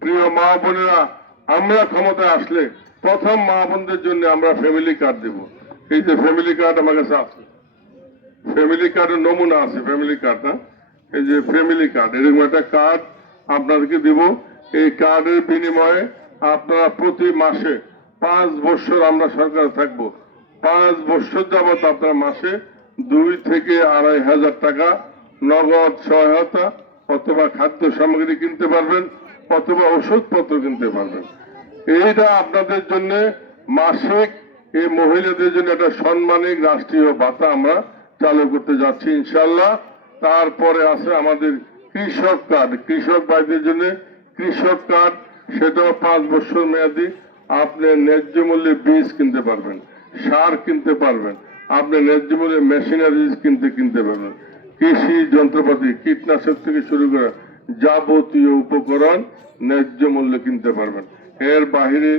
প্রিয় মা বোনেরা, আমরা ক্ষমতায় আসলে প্রথম মা বোনদের জন্য আমরা ফ্যামিলি কার্ড দেব। এই যে ফ্যামিলি কার্ড আমার কাছে আছে, ফ্যামিলি কার্ডের নমুনা আছে, ফ্যামিলি কার্ড না, এই যে ফ্যামিলি কার্ড, এরকম একটা কার্ড আপনাদেরকে দিব। এই কার্ডের বিনিময়ে আপনারা প্রতি মাসে 5 বছর আমরা সরকার থাকবো, 5 বছর যাবত আপনার মাসে 2 থেকে 2,500 টাকা নগদ সহায়তা অথবা খাদ্য সামগ্রী কিনতে পারবেন, অথবা ওষুধপত্র কিনতে পারবেন। এইটা আপনাদের জন্য মাসিক এই মহিলাদের জন্য একটা সম্মানিক রাষ্ট্রীয় ভাতা আমরা চালু করতে যাচ্ছি ইনশাল্লাহ। তারপরে আছে আমাদের কৃষক কার্ড, কৃষক ভাইদের জন্য কৃষক কার্ড, সেটাও 5 বছর মেয়াদি। আপনি ন্যায্য মূল্যে বীজ কিনতে পারবেন, সার কিনতে পারবেন, আপনি ন্যায্য মূল্যে মেশিনারিজ কিনতে পারবেন, কৃষি যন্ত্রপাতি কীটনাশক থেকে শুরু করে যাবতীয় উপকরণ ন্যায্য মূল্যে কিনতে পারবেন। এর বাহিরে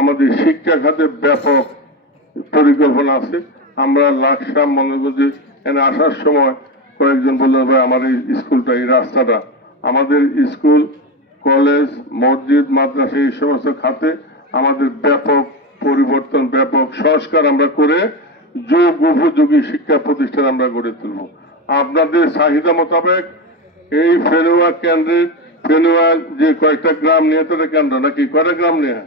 আমাদের শিক্ষা খাতে ব্যাপক পরিকল্পনা আছে। আমরা লাকসা মনোগঞ্জে এখানে আসার সময় কয়েকজন বললেন, ভাই আমার এই স্কুলটা, এই রাস্তাটা, আমাদের স্কুল কলেজ মসজিদ মাদ্রাসা এই সমস্ত খাতে আমাদের ব্যাপক পরিবর্তন, ব্যাপক সংস্কার আমরা করে যুগ উপযোগী শিক্ষা প্রতিষ্ঠান আমরা গড়ে তুলব। আপনাদের চাহিদা মোতাবেক এই ফেনুয়া কেন্দ্রের, ফেনুয়া যে কয়েকটা গ্রাম নিয়ে তো কেন্দ্র নাকি, কয়টা গ্রাম নিয়ে?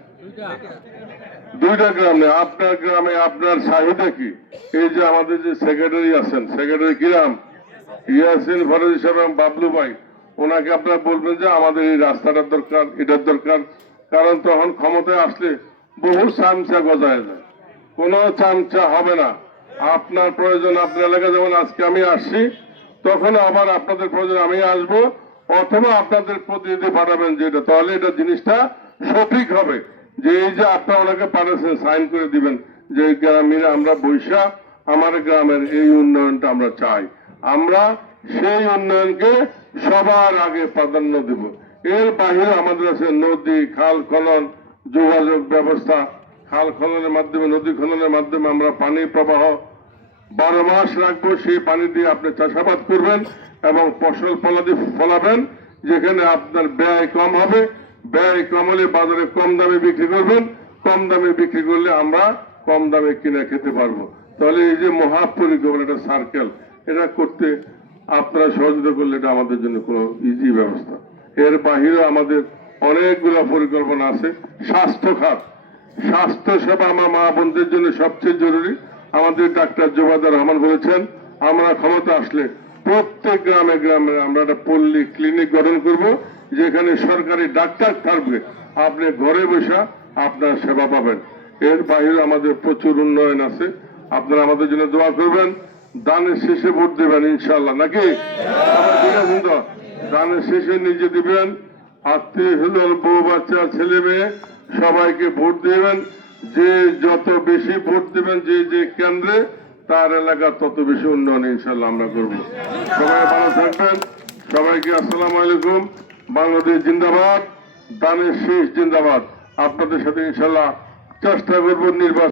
2টা গ্রাম নিয়ে। আপনার গ্রামে আপনার চাহিদা কি? এই যে আমাদের যে সেক্রেটারি আছেন, সেক্রেটারি গ্রাম ইয়াসিন ফরাজি সাহেব এবং বাবলু ভাই, ওনাকে আপনারা বলবেন যে আমাদের এই রাস্তাটার দরকার, এটার দরকার। কারণ তখন ক্ষমতায় আসলে বহু চামচা গজায় যায়, কোনো চামচা হবে না। আপনার প্রয়োজন আপনার এলাকা, যেমন আজকে আমি আসছি, তখন আবার আপনাদের প্রয়োজন আমি আসবো, অথবা আপনাদের প্রতিনিধি পাঠাবেন, যেটা তাহলে এটা জিনিসটা সঠিক হবে। যে এই যে আপনারা ওনাকে পাঠাচ্ছেন, সাইন করে দিবেন যে গ্রামীণ আমরা বৈশা আমার গ্রামের এই উন্নয়নটা আমরা চাই, আমরা সেই উন্নয়নকে সবার আগে প্রাধান্য দেব। এর বাহিরে আমাদের আছে নদী, খাল খনন, যোগাযোগ ব্যবস্থা, খাল খননের মাধ্যমে, নদী খননের মাধ্যমে আমরা পানির প্রবাহ 12 মাস রাখবো। সেই পানি দিয়ে আপনি চাষাবাদ করবেন এবং ফসল ফলাবেন, যেখানে আপনার ব্যয় কম হবে। ব্যয় কম হলে বাজারে কম দামে বিক্রি করবেন, কম দামে বিক্রি করলে আমরা কম দামে কিনে খেতে পারবো। তাহলে এই যে মহাপরিকল্পনা, একটা সার্কেল, এটা করতে আপনারা সহযোগিতা করলে এটা আমাদের জন্য কোনো ইজি ব্যবস্থা। এর বাহিরে আমাদের অনেকগুলো পরিকল্পনা আছে। স্বাস্থ্য খাত, স্বাস্থ্য সেবা আমার মা বোনদের জন্য সবচেয়ে জরুরি। আমাদের ডাক্তার জোবায়দা রহমান বলেছেন, আমরা ক্ষমতা আসলে প্রত্যেক গ্রামে গ্রামে আমরা একটা পল্লী ক্লিনিক গঠন করব, যেখানে সরকারি ডাক্তার থাকবে, আপনি ঘরে বসে আপনার সেবা পাবেন। এর বাইরে আমাদের প্রচুর উন্নয়ন আছে। আপনারা আমাদের জন্য দোয়া করবেন, দানের শেষে ভোট দেবেন ইনশাল্লাহ, নাকি? দানের শেষে নিজে দিবেন, আত্মীয় স্বজন, বউ বাচ্চা, ছেলে মেয়ে সবাইকে ভোট দেবেন। যে যত বেশি ভোট দেবেন যে যে কেন্দ্রে, তার এলাকা তত বেশি উন্নয়ন ইনশাল্লাহ আমরা করব। সবাই ভালো থাকবেন। সবাইকে আসসালামু আলাইকুম। বাংলাদেশ জিন্দাবাদ, দানের শেষ জিন্দাবাদ। আপনাদের সাথে ইনশাল্লাহ চেষ্টা করব নির্বাচন